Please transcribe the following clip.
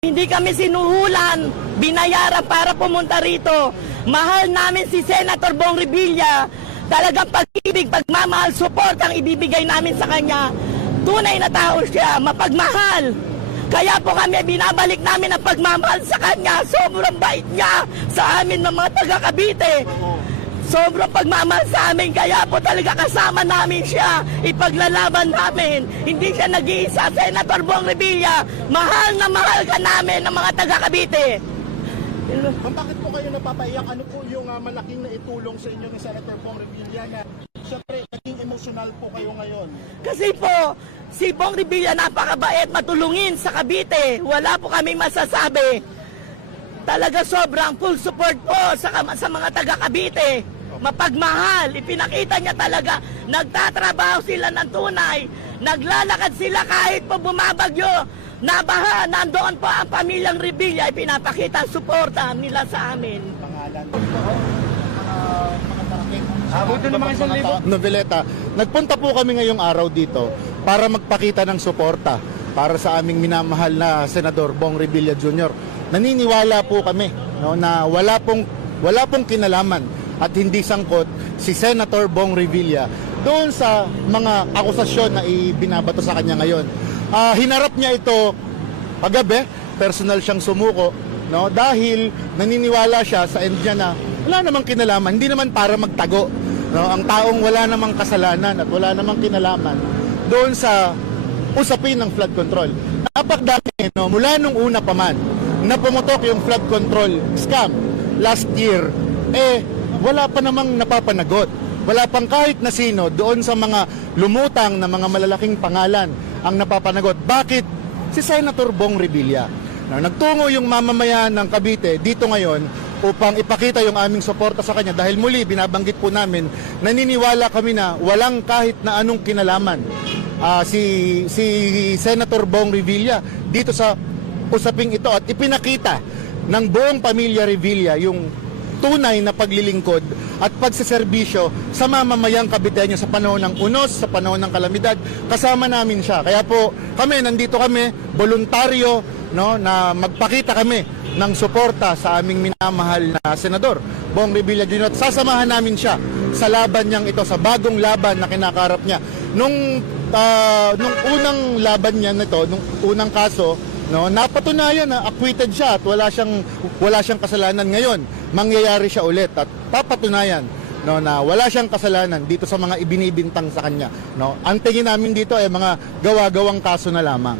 Hindi kami sinuhulan, binayaran para pumunta rito. Mahal namin si Senator Bong Revilla. Talagang pag-ibig, pagmamahal, support ang ibibigay namin sa kanya. Tunay na tao siya, mapagmahal. Kaya po kami, binabalik namin ang pagmamahal sa kanya. Sobrang bait niya sa amin ng mga taga-Cavite. Sobrang pagmamahal sa amin, kaya po talaga kasama namin siya. Ipaglalaban namin. Hindi siya nag-iisa, Senator Bong Revilla. Mahal na mahal ka namin ng mga taga-Cavite. Bakit po kayo napapaiyak? Ano po yung malaking naitulong sa inyo ni Senator Bong Revilla na siyempre naging emosyonal po kayo ngayon? Kasi po, si Bong Revilla napakabait, matulungin sa Cavite. Wala po kaming masasabi. Talaga sobrang full support po sa mga taga-Cavite. Mapagmahal, ipinakita niya talaga. Nagtatrabaho sila ng tunay. Naglalakad sila kahit po bumabagyo. Nabaha, nandoon po ang pamilyang Revilla. Ipinapakita ang suporta nila sa amin. Pangalan. Abutin ng mga 1,000. Noveleta, nagpunta po kami ngayong araw dito para magpakita ng suporta para sa aming minamahal na Senador Bong Revilla Jr. Naniniwala po kami, no, na wala pong kinalaman at hindi sangkot si Senator Bong Revilla doon sa mga akusasyon na ibinabato sa kanya ngayon. Hinarap niya ito paggabi, personal siyang sumuko, no, dahil naniniwala siya sa end niya na wala namang kinalaman, hindi naman para magtago, no, ang taong wala namang kasalanan at wala namang kinalaman doon sa usapin ng flood control. Napakdami, no, mula nung una pa man na pumutok yung flood control scam last year, wala pa namang napapanagot. Wala pang kahit na sino doon sa mga lumutang na mga malalaking pangalan ang napapanagot. Bakit si Senator Bong Revilla? Nagtungo yung mamamayan ng Cavite dito ngayon upang ipakita yung aming suporta sa kanya dahil muli binabanggit po namin, naniniwala kami na walang kahit na anong kinalaman si Senator Bong Revilla dito sa usaping ito at ipinakita ng buong pamilya Revilla yung tunay na paglilingkod at pagseserbisyo sa mamamayang Caviteño sa panahon ng unos, sa panahon ng kalamidad. Kasama namin siya. Kaya po kami, nandito kami, voluntaryo, no, na magpakita kami ng suporta sa aming minamahal na Senador Bong Revilla Jr. At sasamahan namin siya sa laban niyang ito, sa bagong laban na kinakarap niya. Nung unang laban niya nito, nung unang kaso, no, napatunayan na acquitted siya at wala siyang kasalanan. Ngayon mangyayari siya ulit at papatunayan, no, na wala siyang kasalanan dito sa mga ibinibintang sa kanya, no. Ang tingin namin dito ay mga gawa-gawang kaso na lamang.